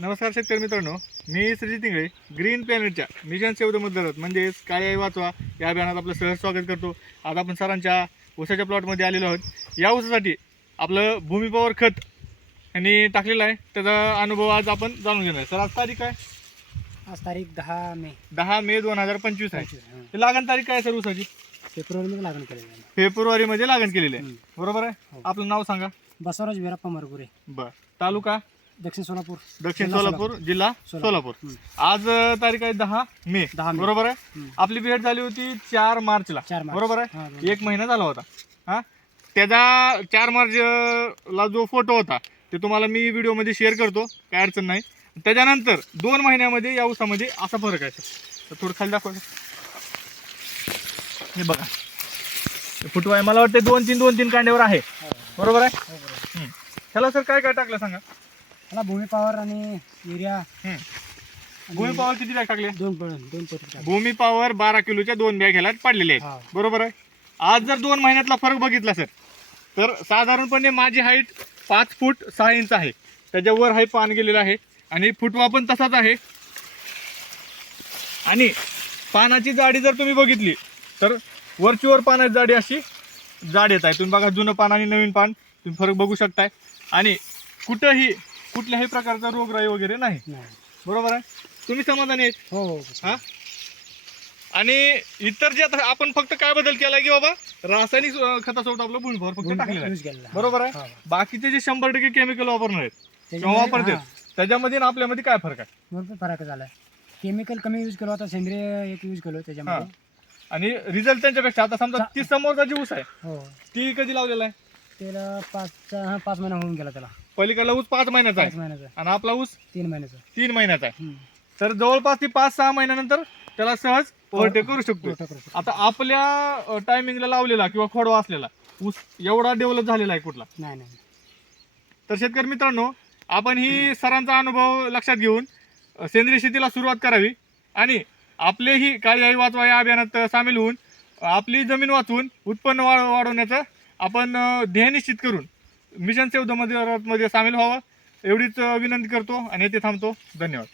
नमस्कार शेतकरी मित्रांनो मी श्रीजित इंगळे ग्रीन प्लॅनेटच्या मिशन सेव द मदरत म्हणजेच काय वाचवा या अभियानात आपलं सहज स्वागत करतो. आज आपण सरांच्या ऊसाच्या प्लॉटमध्ये आलेलो आहोत. या ऊसासाठी आपलं भूमी पॉवर खत यांनी टाकलेलं आहे. त्याचा अनुभव आज आपण जाणून घेणार आहे. सर आज तारीख आहे आज तारीख दहा मे. दहा मे दोन हजार पंचवीस आहे. ते लागण तारीख काय सर ऊसाची? फेब्रुवारीमध्ये लागण केलेलं आहे. फेब्रुवारीमध्ये लागण केलेली आहे. बरोबर आहे? हो. आपलं नाव सांगा. बसवराज वीरप्पा मरगुरे. बरं. तालुका? दक्षिण सोलापूर. दक्षिण जिल्हा सोलापूर जिल्हा सोलापूर. आज अ, तारीख आहे दहा मे. दहा मे. बरोबर आहे. आपली भेट झाली होती चार मार्चला. चार मार्च. बरोबर हा, आहे बरोबर. एक महिना झाला होता. हा? त्याचा चार मार्च अ, ला जो फोटो होता ते तुम्हाला मी व्हिडिओमध्ये शेअर करतो. काय अडचण नाही. त्याच्यानंतर दोन महिन्यामध्ये या ऊसामध्ये असा फरक आहे. सर तर थोडं खाली दाखवा. हे बघा. हे फुटवा आहे. मला वाटतं दोन तीन दोन तीन कांड्यावर आहे. हो, बरोबर आहे? हो, बरोबर. हं. ह्याला सर काय काय टाकलं सांगा? मला भूमी पॉवर आणि युरिया हं. भूमी पॉवर किती बॅग टाकले? दोन दोन. भूमी पॉवर बारा किलोच्या दोन बॅग ह्याला पडलेले आहेत. हा. बरोबर आहे? आज जर दोन महिन्यातला फरक बघितला सर तर साधारणपणे माझी हाईट पाच फूट सहा इंच आहे. त्याच्यावर हाय पान गेलेलं आहे आणि फुटवा पण तसाच आहे. आणि पानाची जाडी जर तुम्ही बघितली तर वरचीवर पानाची जाडी अशी जाड येत आहे. तुम्ही बघा जुनं पान आणि नवीन पान तुम्ही फरक बघू शकताय. आणि कुठंही कुठल्याही प्रकारचा रोगराई वगैरे नाही. नाही. बरोबर आहे? तुम्ही समाधानी आहेत? हो हो. हा? आणि इतर जे आता आपण फक्त काय बदल केलाय की बाबा रासायनिक अं, खतासोबत आपलं भूमिभार फक्त टाकलेलं आहे. बरोबर आहे. बाकीचे जे शंभर टक्के केमिकल वापरणार आहेत किंवा वापरते त्याच्यामध्ये आणि आपल्यामध्ये काय फरक आहे? भरपूर फरक झाला. केमिकल कमी यूज केलं होता सेंद्रिय एक यूज केलं त्याच्यामध्ये. आणि रिझल्ट त्यांच्यापेक्षा आता समजा ती समोरचा जी ऊस आहे हो. ती कधी लावलेला आहे? त्याला पाच हा, पाच महिना होऊन गेला त्याला. पलीकडला ऊस पाच महिन्याचा पाच आहे. महिन्याचा आणि आपला ऊस तीन महिन्याचा तीन महिन्याचा आहे. तर जवळपास ती पाच सहा महिन्यानंतर त्याला सहज ओव्हरटेक करू शकतो मोठं. आता आपल्या टायमिंगला लावलेला किंवा खोडवा असलेला ऊस एवढा डेव्हलप झालेला आहे कुठला? नाही नाही. तर शेतकरी मित्रांनो आपण ही सरांचा अनुभव लक्षात घेऊन अ, सेंद्रिय शेतीला सुरुवात करावी. आणि आपलेही काळी आई वाचवा या अभियानात सामील होऊन अ, आपली जमीन वाचवून उत्पन्न वाढ वाढवण्याचं आपण ध्येय निश्चित करून मिशन सेव द मध्ये सामील व्हावं. एवढीच विनंती करतो आणि येथे थांबतो. धन्यवाद.